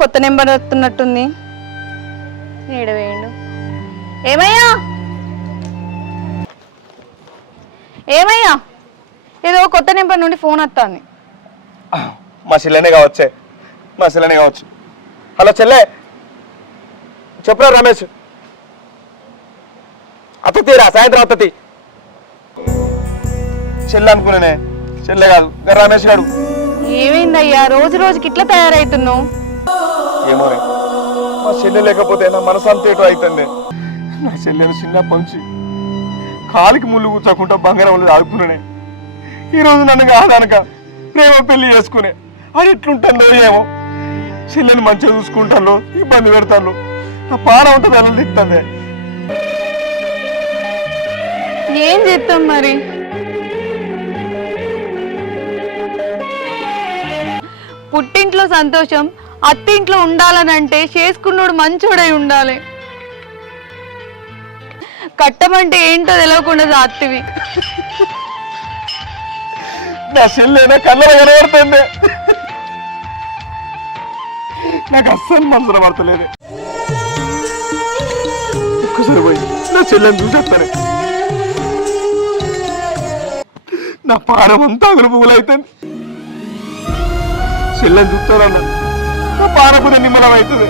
కొత్త నెంబర్ వస్తున్నట్టుంది. ఏడవేయండు. ఏమయ్యా ఏమయ్యా ఏదో కొత్త నెంబర్ నుండి ఫోన్ వస్తుంది. మా చెల్లెనే కావచ్చే, మా చెల్లెనే కావచ్చు. హలో చెల్లె, చెప్పురా రమేష్. అత్తతీరా సాయంత్రం అత్తతి. చెల్లె అనుకున్నానే, చెల్లె కాదు రమేష్ గారు. ఏమైందయ్యా రోజు రోజుకి ఇట్లా తయారవుతున్నావు? ఏమో మా చెల్లె లేకపోతే నా మనసు అంతా ఏటో అవుతుంది. నా చెల్లెను చిన్నప్పటి నుంచి కాలికి ముళ్ళు కూర్చోకుండా బంగారం వాళ్ళు ఆడుకున్నానే. ఈరోజు నన్ను కాదనక ప్రేమ పెళ్లి చేసుకునే అది ఎట్లుంటుందో ఏమో. చెల్లెని మంచిగా చూసుకుంటాను, ఇబ్బంది పెడతాను, నా పాన ఉంటుంది వెళ్ళని తిస్తుంది. ఏం చేస్తాం మరి? పుట్టింట్లో సంతోషం అత్తింట్లో ఉండాలనంటే చేసుకున్నోడు మంచోడై ఉండాలి. కట్టమంటే ఏంటో తెలియకుండా సాత్తివి. నా చెల్లెనా కళ్ళలో కనబడుతుంది. నాకు అస్సలు మనసులో పడతలేదు. ఒక్కసారి పోయి నా చెల్లెని చూసేస్తానే నా పానం అంతా అగులు పువ్వులు అవుతుంది. చెల్లెని చూస్తానన్నా నా పానపుదే నిమ్మలం అవుతుంది.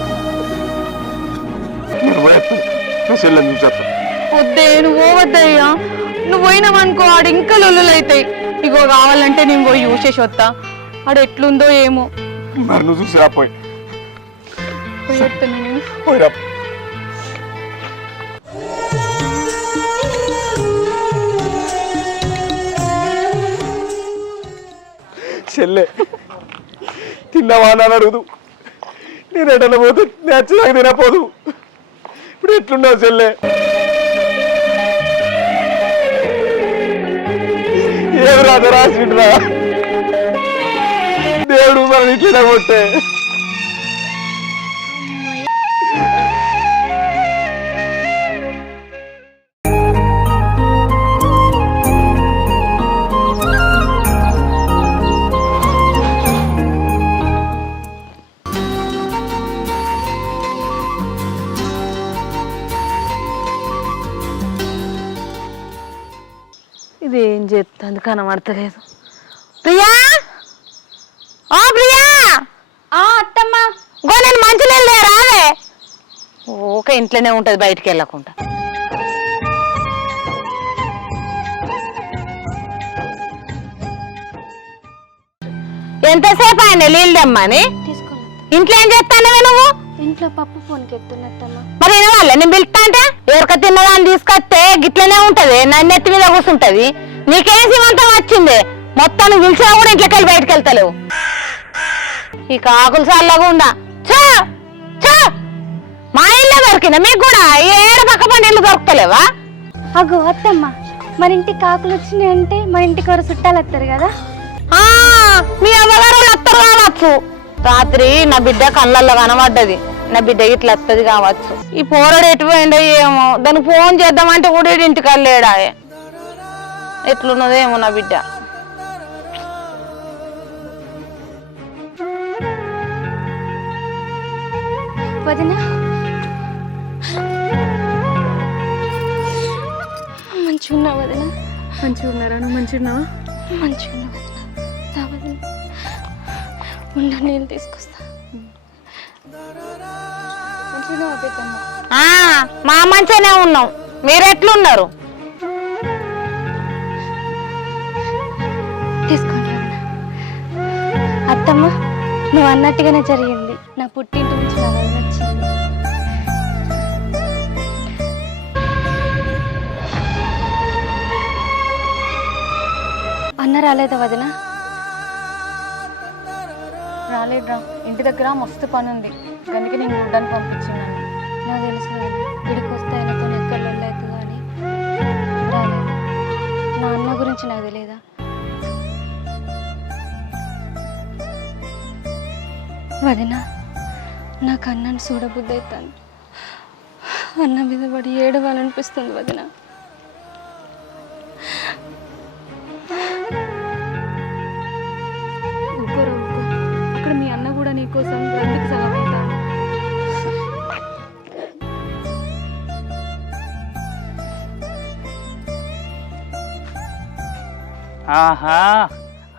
నేను పోయేస్తాను, నా చెల్లెని చూసేస్తాను. వద్దే నువ్వు పోవద్దయ్యా. నువ్వు పోయినావనుకో ఆడు ఇంకా లొల్లులైతాయి. ఇగో కావాలంటే నేను పోయి చూసేసి వస్తా, ఆడు ఎట్లుందో ఏమో. మరి నువ్వు చూసి రాపోయి పోయేస్తాను నేను. పోయిరా. చెల్లె తిన్నావా అని అడుగుదు. నేను ఎటన్నా పోతే నచ్చదాకా తినపోదు. ఇప్పుడు ఎట్లున్నావు చెల్లె? ఏమి రాదు రాసిండ్రా దేవుడు మనం ఇట్లా కొట్టే. ఇదేం చేస్తుంది కనబడతలేదు. ప్రియా, ఓ ప్రియా. అత్తమ్మా గో నేను మంచినీళ్ళు రావే. ఓకే ఇంట్లోనే ఉంటది బయటికి వెళ్ళకుండా. ఎంతసేపు ఆయన నీళ్ళు తెమ్మని ఇంట్లో ఏం చేస్తానవే నువ్వు? ఇంట్లో పప్పు ఫోన్కి ఎత్తున్నట్టమ్మా. మరి వాళ్ళ నేను పిలుస్తా అంటే ఎవరిక తిన్నదాన్ని తీసుకొస్తే గిట్లనే ఉంటది, నన్నెత్తి మీద కూర్చుంటది. నీకేం సిమంతం వచ్చింది? మొత్తం నువ్వు పిలిచినా కూడా ఇంట్లోకి వెళ్ళి బయటకు వెళ్తలేవు. ఈ కాకులు చల్లగా ఉందా? చో చో మా ఇల్లు దొరికిందా మీకు కూడా? ఏడ పక్క పండి ఇల్లు దొరుకుతలేవా? అగో అత్తమ్మ, మన ఇంటికి కాకులు వచ్చినాయంటే మన ఇంటికి ఎవరు చుట్టాలు వస్తారు కదా. మీ అమ్మగారు వస్తారు కావచ్చు. రాత్రి నా బిడ్డ కళ్ళల్లో కనబడ్డది. నా బిడ్డ ఇట్లా వస్తుంది కావచ్చు. ఈ పోరడు ఎటుపోయిండో ఏమో, దానికి ఫోన్ చేద్దామంటే కూడా ఇంటికి వెళ్ళాడా. ఎట్లున్నదో ఏమో నా బిడ్డ. వదినా మంచిగా వదినా. మంచిగా ఉన్నారా? నువ్వు మంచిగా ఉన్నావా? మంచిగా వదినా. వదిన ఉండ నేను తీసుకొస్తా. మా మంచిగానే ఉన్నాం. మీరెట్లున్నారు? తీసుకోండి అత్తమ్మ. నువ్వు అన్నట్టుగానే జరిగింది. నా పుట్టింటి నుంచి నా వదిన వచ్చింది. అన్న రాలేదా వదిన? రాలేదురా, ఇంటి దగ్గర మస్తు పని ఉంది, అందుకే నేను చూడ్డానికి పంపించింది. నాకు తెలుసు ఇడికి వస్తే ఆయనతో ఎక్కడ అవుతుంది కానీ రాలేదు. నా అన్న గురించి నాకు తెలియదా? వదిన నాకు అన్నని చూడబుద్ధి అవుతాను. అన్న మీద పడి ఏడవాలనిపిస్తుంది వదిన. అక్కడ మీ అన్న కూడా నీకోసం రంజికి సగం అవుతాడు. ఆహా,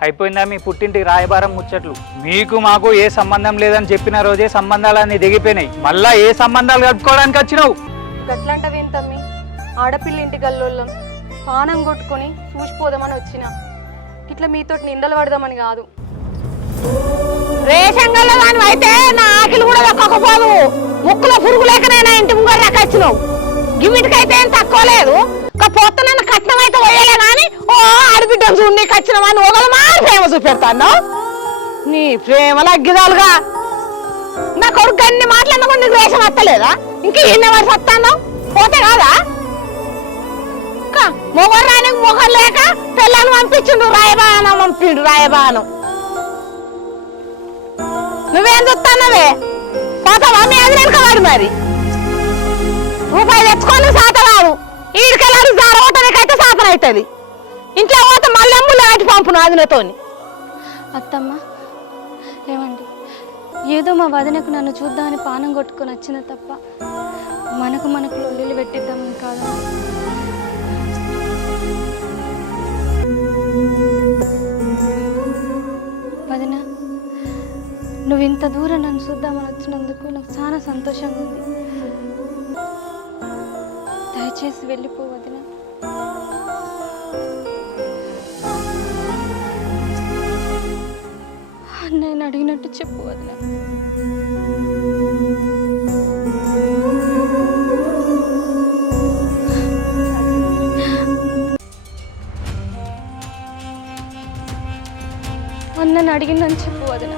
అయిపోయిందా మీ పుట్టింటికి రాయబారం ముచ్చట్లు? మీకు మాకు ఏ సంబంధం లేదని చెప్పిన రోజే సంబంధాలన్నీ దిగిపోయినాయి. మళ్ళా ఏ సంబంధాలు కట్టుకోవడానికి వచ్చినావు? గట్లాంటవేం తమ్మి, ఆడపిల్ల ఇంటి గల్లోళ్ళం పానం కొట్టుకొని చూసిపోదామని వచ్చిన. ఇట్లా మీతోటి నిందలు పడదామని కాదు. రేషంగల్లో దాని అయితే నా ఆకిలి కూడా దక్కకపోదు. ముక్కులో పురుగు లేకనైనా ఇంటి ముంగర రకొచ్చినావు. గిమిటికైతే ఏం తక్కువ లేదు. పోతే నన్ను కట్నం అయితే పోయలే కానీ ఓ ఆడబిడ్డను చూడు నీకు వచ్చినవని ఒకళ్ళు మా ప్రేమ చూపెడతాను. నీ ప్రేమలు అగ్గిదాలుగా నా కొడుకు అన్ని మాట్లాడకుండా నీకు రేషన్ వస్తలేదా? ఇంక ఎన్నెవరు వస్తాను పోతే కాదా? మొగరు రానికి మొగరు లేక పిల్లలు పంపించిండు రాయబానం పంపిండు రాయబానం. నువ్వేం చూస్తానవే పోతావా? మీ అది వెనకవాడు మరి రూపాయి తెచ్చుకొని సాత కాదు. ఈడికెళ్ళాడు జారగొట్టనికైతే సాతన అవుతుంది. ఇంట్లో పోతే మళ్ళీ అమ్ములు ఆటి పంపును అదినతోని. అత్తమ్మ ఏమండి, ఏదో మా వదినకు నన్ను చూద్దామని పానం కొట్టుకొని వచ్చిన తప్ప మనకు లొల్లిలు పెట్టిద్దామని కాదు. వదిన, నువ్వు ఇంత దూరం నన్ను చూద్దామని వచ్చినందుకు నాకు చాలా సంతోషంగా ఉంది. దయచేసి వెళ్ళిపో వదిన. నేను అడిగినట్టు చెప్పు వదిన. అన్నని అడిగిందని చెప్పు వదిన.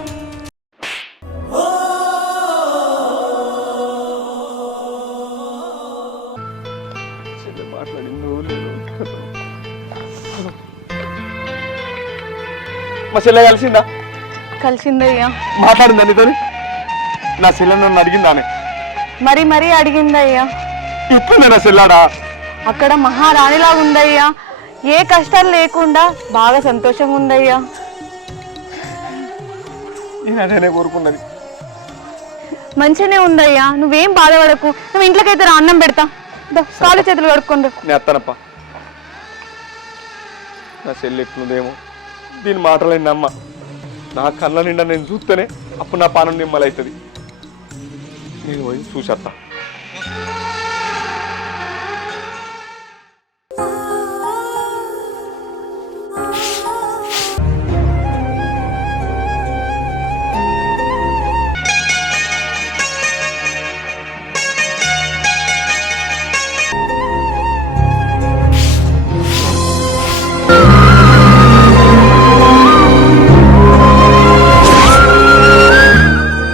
మా చెల్లె కలిసిందా? కలిసిందయ్యా. మాట్లాడిందా నీతో? నా చెల్లె నన్ను అడిగిందానే? మరీ అడిగిందయ్యా. ఇప్పుడు నా చెల్లాడా అక్కడ మహారాణిలాగా ఉందయ్యా. ఏ కష్టాలు లేకుండా బాగా సంతోషంగా ఉందయ్యా. నేను అదేనే కోరుకున్నది. మంచిగానే ఉందయ్యా, నువ్వేం బాధపడకు. నువ్వు ఇంట్లోకైతే రా, అన్నం పెడతా. కాలు చేతులు కడుక్కుంటూ. నేను అత్తానప్ప. నా చెల్లి ఎట్లుందేమో దీని మాటలేండి అమ్మ. నా కళ్ళ నిండా నేను చూస్తేనే అప్పుడు నా పానం నిమ్మలవుతుంది. నేను పోయి చూసేస్తా.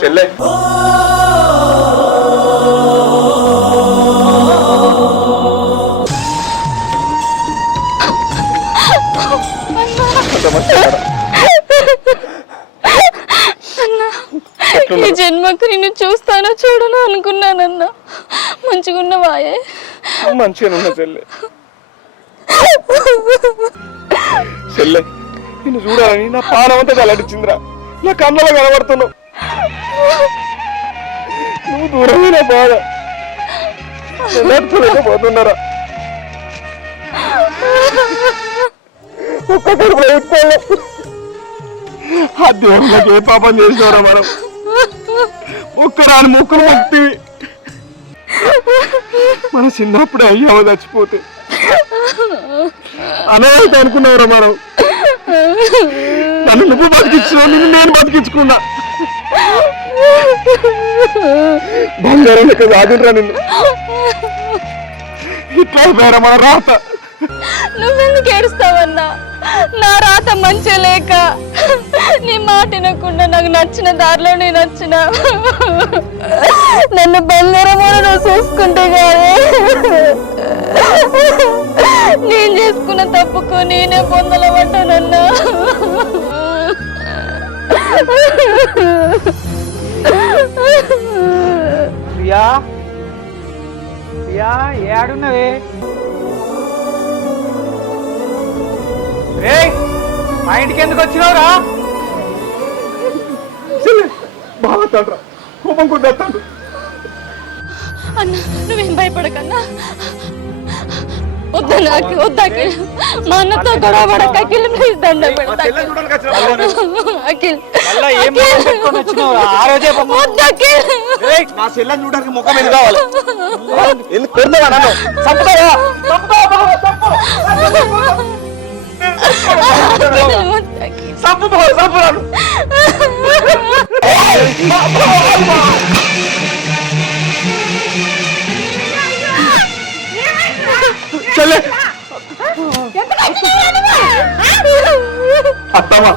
చెల్లె ఈ జన్మకు నిన్ను చూస్తానో చూడను అనుకున్నానన్నా. మంచిగున్నవాయే? మంచిగా ఉన్నా చెల్లె. చెల్లె నిన్ను చూడాలని నా పానం అంతా తలడిచ్చిందిరా. నా కళ్ళలో కనబడుతున్నావు. నువ్వు దూరమైన బాధ పోతున్నారా? ఒక్కొక్కరు ప్రయత్నాలు ఆ దేవుళ్ళకి ఏ పాపం చేసినవరా మనం? ఒక్కరాని మొక్కలు భక్తి మన చిన్నప్పుడే అయ్యావ చచ్చిపోతే అనాథ అనుకున్నావురా మనం. నన్ను నువ్వు బతికించినావు, నిన్ను నేను బతికించుకున్నా. బంగారం లెక్క సాగుండ్రా నిన్ను. ఇట్లా అయిపోయారా మన రాత? నువ్వెందుకు ఏడుస్తావన్నా? నా రాత మంచిగా లేక నీ మాట వినకుండా నాకు నచ్చిన దారిలో నేను వచ్చిన. నన్ను బంగారమో నువ్వు చూసుకుంటే కాదు, నేను చేసుకున్న తప్పుకు నేనే పొందల పడ్డానన్నా. ప్రియా, ప్రియా ఏడున్నవే? మా ఇంటికి ఎందుకు వచ్చినావురా? బాగా కోపం కొట్టేస్తాడు. అన్నా నువ్వేం భయపడకన్నా. వద్దు నాకు వద్దు అఖిల్ మా అన్నతో గొడవ పడక అఖిల్ ప్లీజ్ దండం పెడతా అఖిల్ మళ్ళా ఏం పెట్టుకొని వచ్చినావు ఆ రోజే వద్దు అఖిల్ నా చెల్లెని చూడడానికి ముఖం మీద కావాలి ఎందుకు కొడతావా నన్ను చంపుతావా చంపుతాను చెల్లె అత్తమ్మ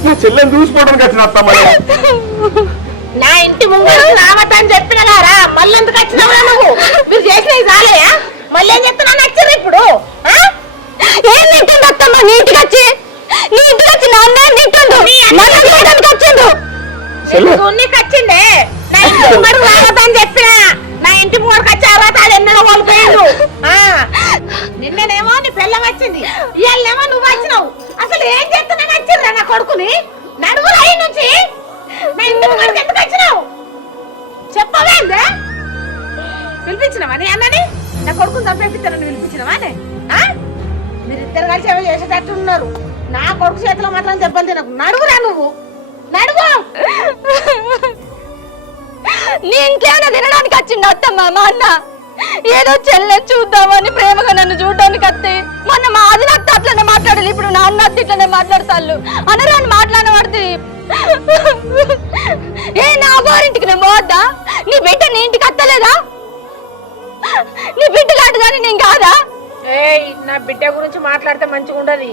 నా చెల్లెని చూసిపోవడానికి వచ్చిన అత్తమ్మ నా ఇంటి ముందు రావద్దని చెప్పినారా మళ్ళీ ఎందుకు వచ్చినావా నువ్వు మీరు చేసినవి చాలయా మళ్ళీ ఏం చెప్తున్నా నచ్చారు ఇప్పుడు ఏం తింటుంది అత్తమ్మ నీ ఇంటికి వచ్చి నీ ఇంటికి వచ్చి నా అన్న తింటుండు వచ్చిండు నీకు వచ్చిండే నా ఇంటి ముందు రావద్దని చెప్పినా నా ఇంటి ముందుకు వచ్చి తర్వాత అది ఎన్నో కోల్పోయాడు నిన్నేమో నీ పిల్లం వచ్చింది ఇవాళేమో నువ్వు వచ్చినావు అసలు ఏం చేస్తున్నా నచ్చిందా నా కొడుకుని నడువులు అయి నుంచి నా ఇంటి ముందుకు ఎందుకు వచ్చినావు చెప్పవేందే పిలిపించినవా నీ అన్నని నా కొడుకుని చంపేపిస్తానని పిలిపించినవా మీరిద్దరు కలిసి ఏమో చేసేటట్టు ఉన్నారు నా కొడుకు చేతిలో మాత్రం దెబ్బలు తినకు నడువురా నువ్వు నడువు నీ ఇంకేమైనా తినడానికి వచ్చిండు అత్తమ్మ మా అన్న ఏదో చెల్లెని చూద్దామని ప్రేమగా నన్ను చూడడానికి వస్తే మొన్న మా ఆదిన అత్త అట్లనే మాట్లాడాలి ఇప్పుడు నా అన్న అత్త ఇట్లనే మాట్లాడతాళ్ళు అనరాని మాట్లాడబడితే ఏ నా గోరింటికి నేను పోవద్దా నీ బిడ్డ నీ ఇంటికి అత్తలేదా నీ బిడ్డ లాంటి కానీ నేను కాదా నా బిడ్డ గురించి మాట్లాడితే మంచిగా ఉండదు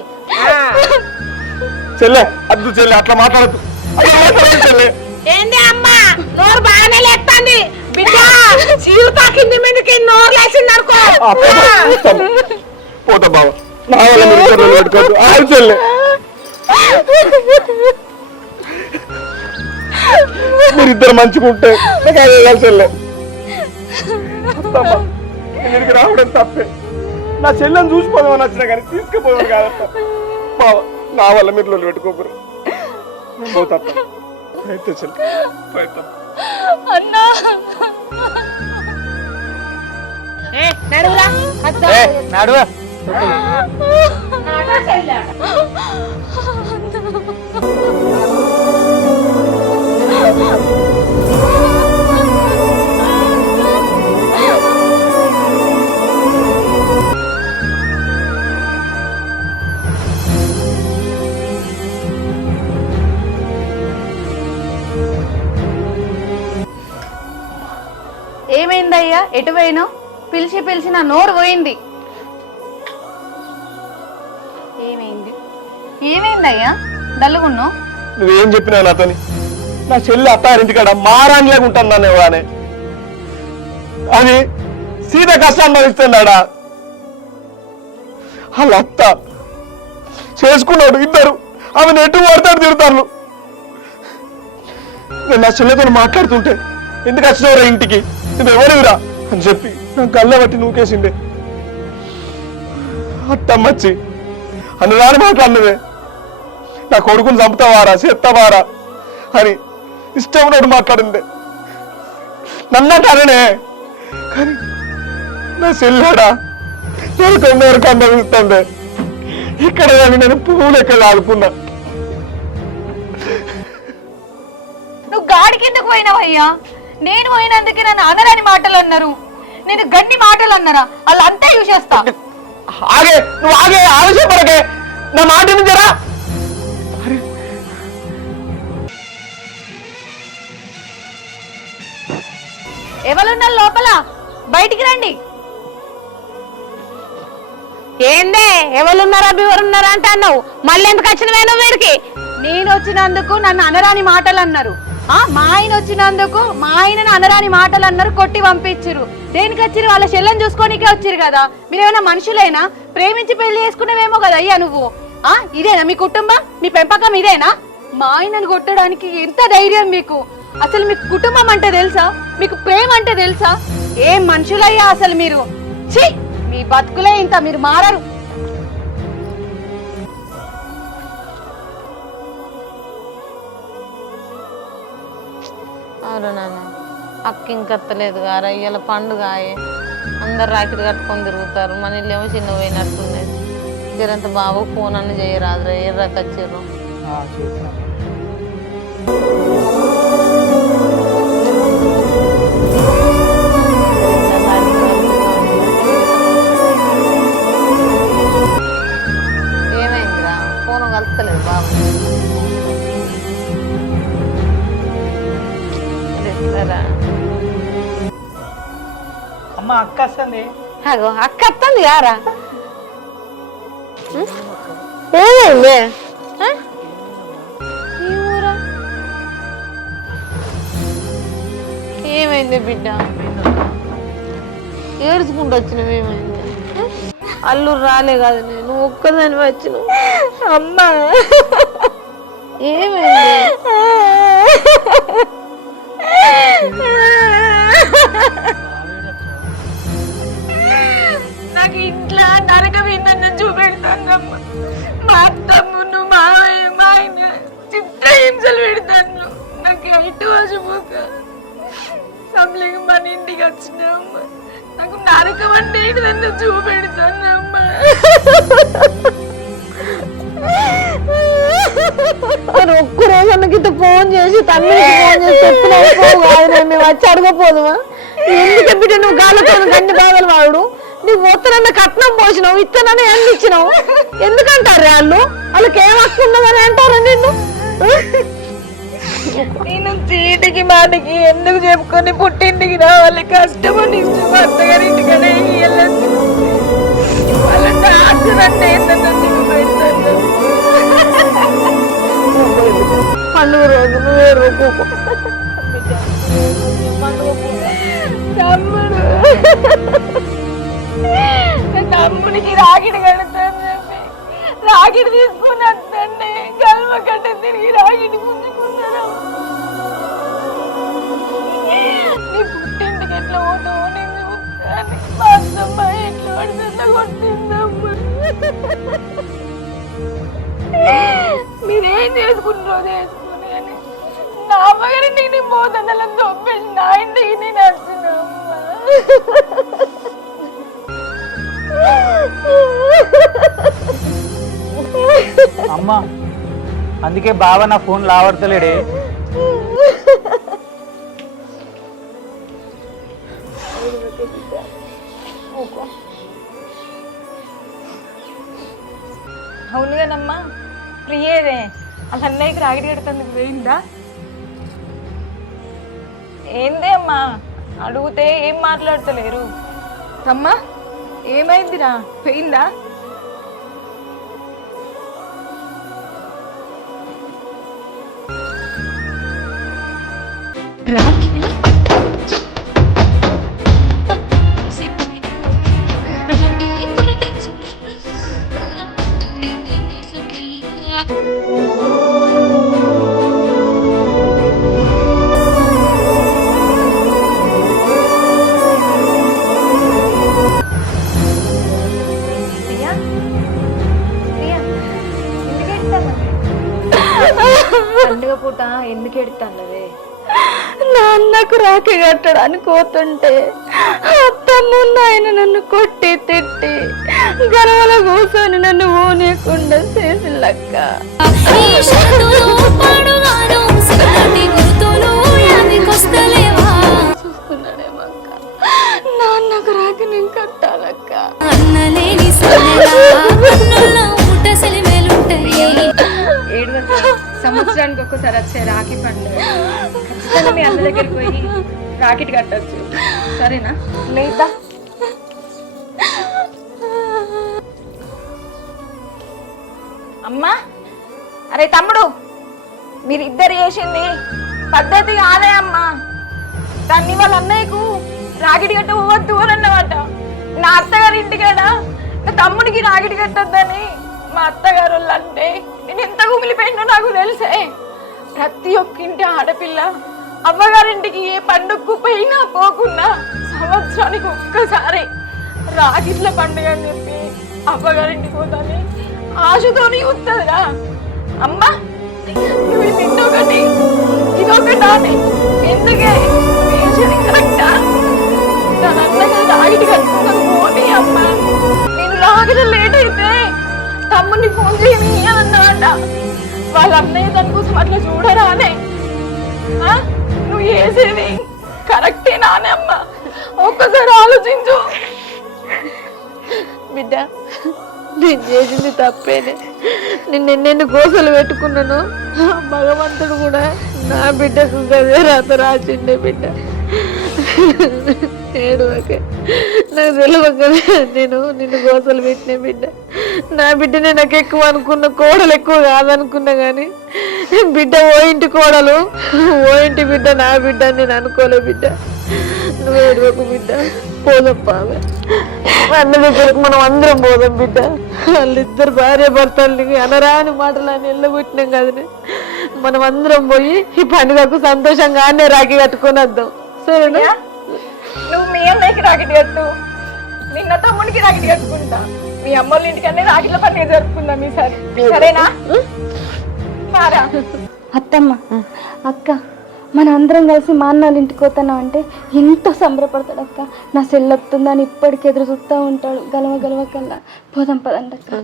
చెల్లె అద్దు చెల్లె అట్లా మాట్లాడద్దు చెల్లె ఏంది అమ్మా నోరు బాగానే లేస్తుంది బిడ్డ చీరు తాకింది మీదకి నోరు లేచింది అనుకో పోతా బావ నా వల్ల మీరు ఇద్దరు పెట్టుకోవద్దు ఆరు చెల్లె మీరిద్దరు మంచిగా ఉంటే నాకు అయ్యాలి చెల్లె నేను రావడం తప్పే నా చెల్లెని చూసిపోదామని వచ్చినా కానీ తీసుకుపోదామని కాదత్త బావ నా వల్ల మీరు లొల్లి పెట్టుకోకరు పోతా అయితే చెల్లె పోతా అన్నా నడువురా నడువ ఏమైందయ్యా ఎటు పోయినావు పిలిచి పిలిచి నా నోరు పోయింది ఏమైంది ఏమైందయ్యా డల్లుగున్నావు నువ్వేం చెప్పినా నాతోని నా చెల్లి అత్తారింటికాడ మారానిలాగా ఉంటాను నన్ను ఎవరానే అని సీత కష్టాన్ని భరిస్తున్నాడా వాళ్ళ అత్త చేసుకున్నాడు ఇద్దరు ఆమెను ఎటు పడతాడు తిడతాను నేను నా చెల్లెతో మాట్లాడుతుంటే ఎందుకు వచ్చినవరా ఇంటికి నువ్వు ఎవరివిరా అని చెప్పి నాకు గల్ల బట్టి నూకేసిండే అత్తమ్మచ్చి అన్నదాని మాట్లాడినవే నా కొడుకుని చంపుతావారా చేస్తావారా అని ఇష్టం ఉన్నట్టు మాట్లాడింది నన్నటానే కానీ నా చెల్లాడా ఎవరికి అనుభవిస్తుంది ఇక్కడ కానీ నేను పువ్వులు ఎక్కడ ఆడుకున్నా నువ్వు గాడి కిందకు పోయినావయ్యా నేను పోయినందుకే నన్ను అనరాని మాటలు అన్నారు నేను గన్ని మాటలు అన్నారా వాళ్ళు అంతా చూసేస్తా ఆగే నువ్వు ఆగే ఆలస్యపడకే నా మాట జరా ఎవరున్నారు లోపల బయటికి రండి ఏందే ఎవరున్నారా ఎవరున్నారా అంటే అన్నావు మళ్ళీ ఎందుకు వచ్చినవేనో వీడికి నేను వచ్చినందుకు నన్ను అనరాని మాటలు అన్నారు మా ఆయన వచ్చినందుకు మా ఆయనను అనరాని మాటలు అన్నారు కొట్టి పంపించారు దేనికి వచ్చిరు వాళ్ళ చెల్లెని చూసుకోనికే వచ్చిరు కదా మీరేమైనా మనుషులేనా ప్రేమించి పెళ్లి చేసుకునేవేమో కదా అయ్యా నువ్వు ఇదేనా మీ కుటుంబం మీ పెంపకం ఇదేనా మా ఆయనను కొట్టడానికి ఎంత ధైర్యం మీకు అసలు మీకు కుటుంబం అంటే తెలుసా మీకు ప్రేమ అంటే తెలుసా ఏం మనుషులయ్యా అసలు మీరు ఛీ మీ బతుకులే ఇంత మీరు మారరు అవును నాన్న అక్క ఇంకత్తలేదు గారా ఇవాళ పండుగ అందరు రాకెట్ కట్టుకొని తిరుగుతారు, మన ఇల్లు ఏమో చిన్న పోయినట్టున్నది. జరంత బాబు ఫోన్ అన్న చేయరాదురా, ఏ రకచ్చిర్రు. ఏమైందిరా, ఫోన్ కలుస్తలేదు బాబు. అమ్మ అక్క వస్తుంది. అగో అక్క వస్తుంది కారా. ఏమైంది? ఏమైంది బిడ్డ? ఏడ్చుకుంటూ వచ్చినావు, ఏమైంది? అల్లురు రాలే కాదు, నేను ఒక్కదాని వచ్చిన. అమ్మా ఏమైంది? నాకు ఇంట్లో నరకం ఏంటన్న చూపెడతానమ్మ. మా అత్తమ్మును మావయ్య మా ఆయన చిత్ర హింసలు పెడతాను. నాకు ఎటు వశపోక సమ్లింగ్ మన ఇంటికి వచ్చినామ్మ. నాకు నరకం అంటే ఏంటన్న చూపెడతానమ్మ. ఒక్కరోజు అన్నకి ఫోన్ చేసి తమ్మికి ఫోన్ చేసి చెప్పిన మేము వచ్చి అడగపోదుమా? ఎందుకు బిడ్డ నువ్వు గాలితో గన్ని బాధలు వాడు? నువ్వు మొత్తనన్న కట్నం పోసినావు, ఇత్తనని ఎన్ని ఇచ్చినావు? ఎందుకంటారు వాళ్ళు? వాళ్ళకి ఏం వస్తుందని అంటారా నిన్ను? నేను చీటికి మాటికి ఎందుకు చెప్పుకొని పుట్టింటికి రావాలి? కష్టమని ఇష్టం అత్తగారింటికనే వెళ్ళచ్చు. వాళ్ళ టార్చరంటే ఏంటన్నా పెడతాను. పండుగ రోజు నువ్వే రోజు తమ్ముడు తమ్ముడికి రాగిడి కడతాను చెప్పి రాగిడి తీసుకుని వస్తండి. గల్వ కట్ట తిరిగి రాగిడి పుంజుకున్నాడు. నీ పుట్టింటికి ఎట్లా పోతావు నేను చూస్తాను. మా అత్తమ్మ ఎట్లా పడుతుందో కొట్టిందమ్మ. మీరేం చేసుకుంటారో చేసుకుని అని నా అమ్మగారింటికి నేను పోతాను. అలా దొబ్బేసి నా ఇంటికి నేను వస్తున్నామ్మా. అమ్మ అందుకే బావ నా ఫోన్ లావడతలేడే. అవునుగానమ్మా, ప్రియేదే అది అన్నయ్యకి రాగిడి కడుతుంది పోయిందా? ఏందే అమ్మా అడిగితే ఏం మాట్లాడతలేరు? అమ్మా ఏమైందిరా, పోయిందా? పండుగ పూట ఎందుకు ఎడతాన్నదే? నాన్నకు రాఖీ కట్టడానికి పోతుంటే అత్తమ్మ ఆయన నన్ను కొట్టి తిట్టి గర్వల కూర్చొని నన్ను ఊనేకుండా చేసిల్లక్క. చూస్తున్నాడేమక్క, నాన్నకు రాఖీ నేను కట్టాలక్క. సంవత్సరానికి ఒక్కసారి వచ్చే రాఖీ పండుగ ఖచ్చితంగా మీ అన్న దగ్గరికి పోయి రాకెట్ కట్టచ్చు, సరేనా? లేదా అమ్మా, అరే తమ్ముడు, మీరిద్దరు చేసింది పద్ధతి కాదే అమ్మా. దాన్ని వాళ్ళ అన్నయ్యకు రాకెట్ కట్ట పోవద్దు అని అన్నమాట. నా అత్తగారి ఇంటికాడ నా తమ్ముడికి రాకెట్ కట్టద్దని మా అత్తగారు వాళ్ళు అంటే నేను ఎంత కుమిలిపోయినో నాకు తెలిసే. ప్రతి ఒక్కింటి ఆడపిల్ల అమ్మగారింటికి ఏ పండుగకు పోయినా పోకున్నా సంవత్సరానికి ఒక్కసారి రాగిట్ల పండుగ అని చెప్పి అమ్మగారింటికి పోతాని ఆశతోని వస్తుందిరా. అమ్మ నువ్వు ఇంటొకటి ఇదొకటి ఎందుకే కరెక్టా? తన అన్నగా రాగిటి కట్టుకున్నాను పోనీ అమ్మ. నేను రాగిన లేట్ అయితే తమ్ముడిని ఫోన్ చేయని అన్నమాట. వాళ్ళ అన్నయ్య దానికోసం అట్లా చూడరా అనే. నువ్వు చేసేది కరెక్టేనా అని అమ్మ ఒక్కసారి ఆలోచించు. బిడ్డ నేను చేసింది తప్పేనే. నిన్ను ఎన్నెన్ని గోసలు పెట్టుకున్నాను. భగవంతుడు కూడా నా బిడ్డకు గదే రాత రాసిండే. బిడ్డ ఏడువకే, నాకు తెలియకనే నేను నిన్ను గోసలు పెట్టిన. బిడ్డ నా బిడ్డనే నాకు ఎక్కువ అనుకున్న, కోడలు ఎక్కువ కాదనుకున్నా కానీ బిడ్డ ఓ ఇంటి కోడలు, ఓ ఇంటి బిడ్డ నా బిడ్డ నేను అనుకోలే. బిడ్డ నువ్వు ఏడువకు బిడ్డ, పోదప్ప. అన్న దగ్గరకు మనం అందరం పోదాం బిడ్డ. వాళ్ళిద్దరు భార్య భర్తల్ని అనరాని మాటలు అని వెళ్ళగొట్టినాం కదనే. మనం అందరం పోయి ఈ పండుగకు సంతోషంగా అన్నే రాఖీ కట్టుకొని వద్దాం. సరేనా? నువ్వు మీ అన్నయ్యకి రాకెట్ కట్టు, నిన్న తమ్ముడికి రాకెట్ కట్టుకుంటా. మీ అమ్మోళ్ళ ఇంటికన్నా రాకెట్ల పండుగ జరుపుకుందాం ఈసారి. సరేనా? అత్తమ్మ, అక్క, మన అందరం కలిసి మా అన్నోళ్ళ ఇంటికి పోతున్నాం అంటే ఎంతో సంబరపడతాడు అక్క. నా సెల్లొస్తుందని ఇప్పటికి ఎదురు చూస్తూ ఉంటాడు. గలవ గలవ కల్లా పోదాం పదండి అక్క.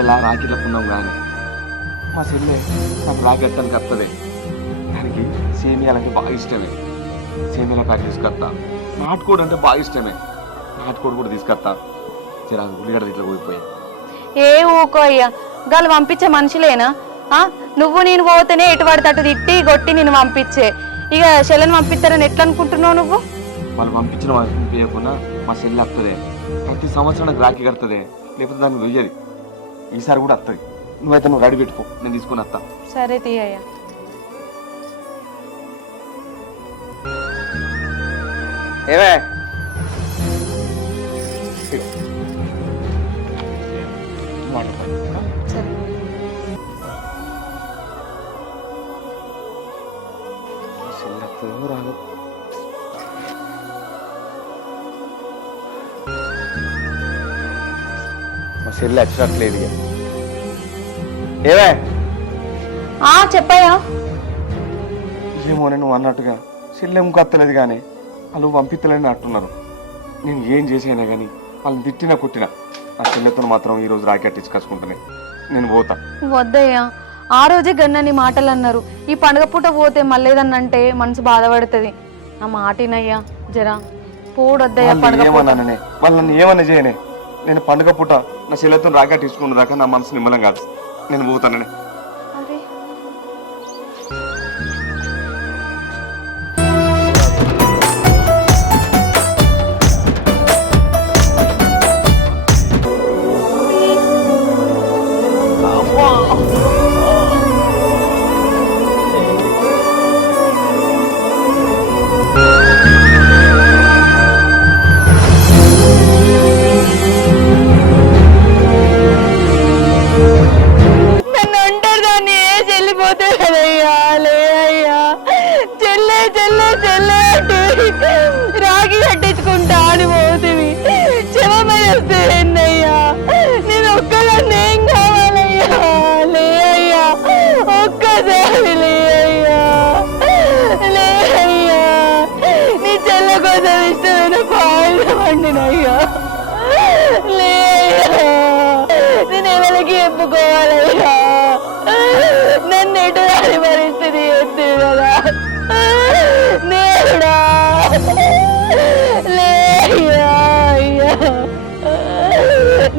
ఇలా రాఖీలకు ఉన్నాం కానీ మా చెల్లె నాకు రాఖీ కట్టడానికి వస్తుంది. దానికి సేమియాలంటే బాగా ఇష్టమే. సేమియాల ప్యాకెట్ తీసుకొస్తా. నాటుకోడు అంటే బాగా ఇష్టమే. నాటుకోడు కూడా తీసుకొస్తా. సరే అది ఉల్లిగడ్డ ఇట్లా పోయిపోయాయి. ఏ ఊకో అయ్యా, గాలు పంపించే మనుషులేనా? నువ్వు నేను పోతేనే ఎటు పడితే అటు తిట్టి కొట్టి నేను పంపించే. ఇక చెల్లెని పంపిస్తారని ఎట్లా అనుకుంటున్నావు నువ్వు? వాళ్ళు పంపించిన పంపించకుండా మా చెల్లి వస్తుంది. ప్రతి సంవత్సరం నాకు రాఖీ కడుతుంది, లేకపోతే దాన్ని వెయ్యది. ఈసారి కూడా వస్తుంది. నువ్వైతే నువ్వు రెడీ పెట్టుకో, నేను తీసుకొని వస్తా. సరే తీయ్యా. ఏవే రాదు. మా చెల్లి వచ్చినట్లేదు. ఏవే చెప్పయ్యా. ఏమో నువ్వు అన్నట్టుగా చెల్లెం కత్తలేదు కానీ వాళ్ళు పంపిత్తలేని అంటున్నారు. నేను ఏం చేసేనా కానీ వాళ్ళని తిట్టినా కొట్టినా నా చెల్లెతో మాత్రం ఈరోజు రాఖీ కట్టించుకొచ్చుకుంటానే. నేను పోతా. వద్దయ్యా, ఆ రోజే గన్నని మాటలు అన్నారు. ఈ పండుగ పూట పోతే మళ్ళేదన్నంటే మనసు బాధపడుతుంది. నా మాటినయ్యా, జరా పోడొద్దయ్యా పండుగ పూట. ఏమన్నానే వాళ్ళు నన్ను ఏమన్నా చేయనే. నేను పండుగ పూట నా చెల్లెతో రాఖీ కట్టించుకున్న దాకా నా మనసు నిమ్మలం కాదు. నేను పోతాననే. రాగి కట్టించుకుంటా అని పోతుంది. క్షమమయ్యా నేను ఒక్కదాన్ని ఏం కావాలయ్యా? లే అయ్యా, ఒక్కసారి లే అయ్యా, లే అయ్యా. నీ చెల్ల కోసం ఇష్టమైన పాలు వండినయ్యా. లే అయ్యా, నేను ఎవరికి చెప్పుకోవాలయ్యా? నన్ను ఎటు రాని పరిస్థితి ఎత్తు కదా దేవుడా.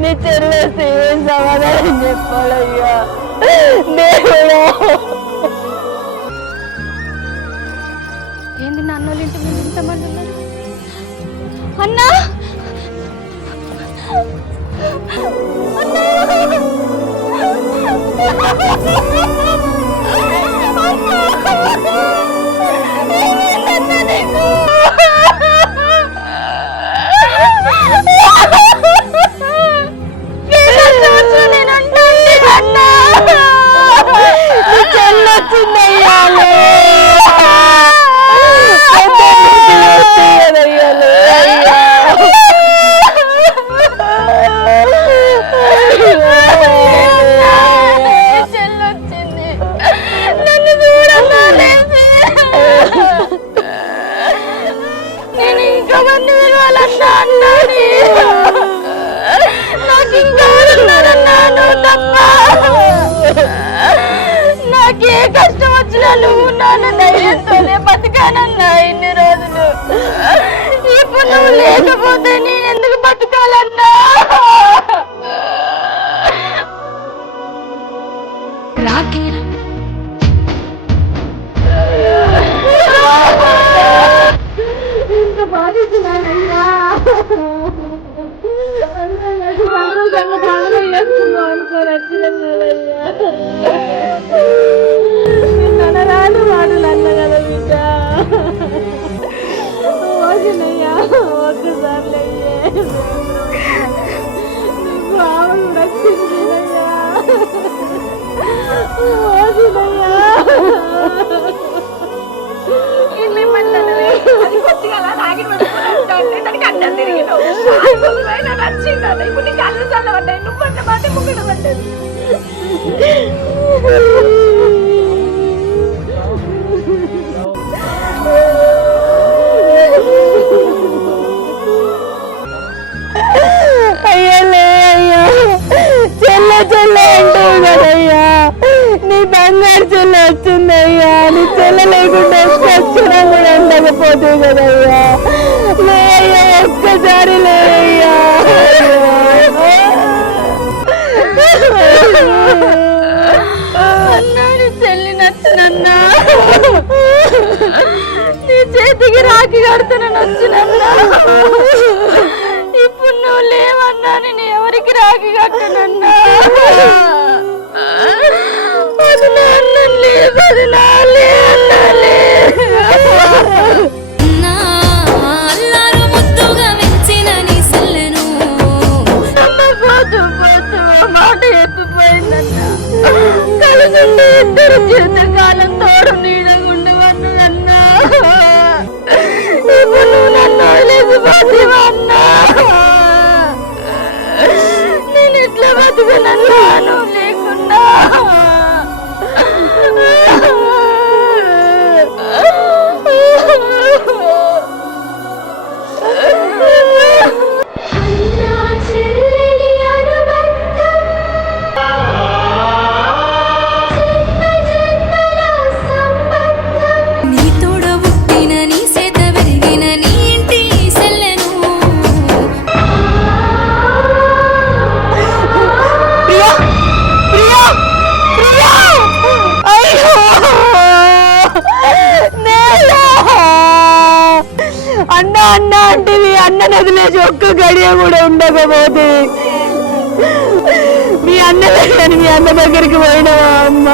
నీ చెల్లెస్తే ఏం సమాధానం చెప్పాలయ్యా? దేవుడా. ఏంది నా అన్నోళ్ళ ఇంటి ముందు ఇంతమంది ఉన్నారు? అన్నా, అన్నా అన్నా అన్నాని నాకు ఇంకెవరున్నారన్నా నువ్వు తప్ప నాకే కష్టం వచ్చినా నువ్వు నాన్న ధైర్యంతోనే బతికానన్నా ఇన్ని రోజులు ఇప్పుడు నువ్వు లేకపోతే నేను ఎందుకు బతకాలన్నా రాఖీ ఇంత బాధిస్తున్నానయ్యా నన్నరాని మాటలు అన్నగల బిడ్డ ఓకేనయ్యా ఒక్కసార్లయ్యే నీకు ఆవులు రక్షించినయ్యా ఓకేనయ్యా అది కొద్దిగా అలా రాగిడి పెట్టుకుని దానికి అడ్డం తిరిగినావు నచ్చిందా ఇప్పుడు నీకు అల్లు చల్లబడ్డాయి నువ్వు అన్న మాట ముగ్గడ పడ్డది అయ్యలే అయ్యా చెల్లె చెల్లె అంటావు కదయ్యా నీ బంగారు చెల్లె వచ్చిందయ్యా నీ చెల్లె లేకుండా వచ్చినా కూడా ఉండకపోతావు కదయ్యా లే అయ్యా ఒక్కసారి లే అయ్యా అన్నా నీ చెల్లి నచ్చినన్నా నీ చేతికి రాఖీ కడుతున్నా వచ్చినన్నా ఇప్పుడు నువ్వు లేవన్నా నేను ఎవరికి రాఖీ కట్టనన్నా అది నాన్న లేదు అది నాలే అన్నాలే పోతూ పోతూ మాట ఎత్తిపోయిందన్నా కలిసింది ఇద్దరు జీవితకాలం తోడు నీడగుండవన్నదన్నా ఇప్పుడు నువ్వు నన్ను వదిలేసిపోతేవా అన్నా నేను ఇట్లా బతుకునన్నా నువ్వు లేకుండా అన్న అన్న అంటే మీ అన్న వదిలేసి ఒక్క గడియ కూడా ఉండకపోతే మీ అన్న దగ్గరికి పోయినావా అమ్మ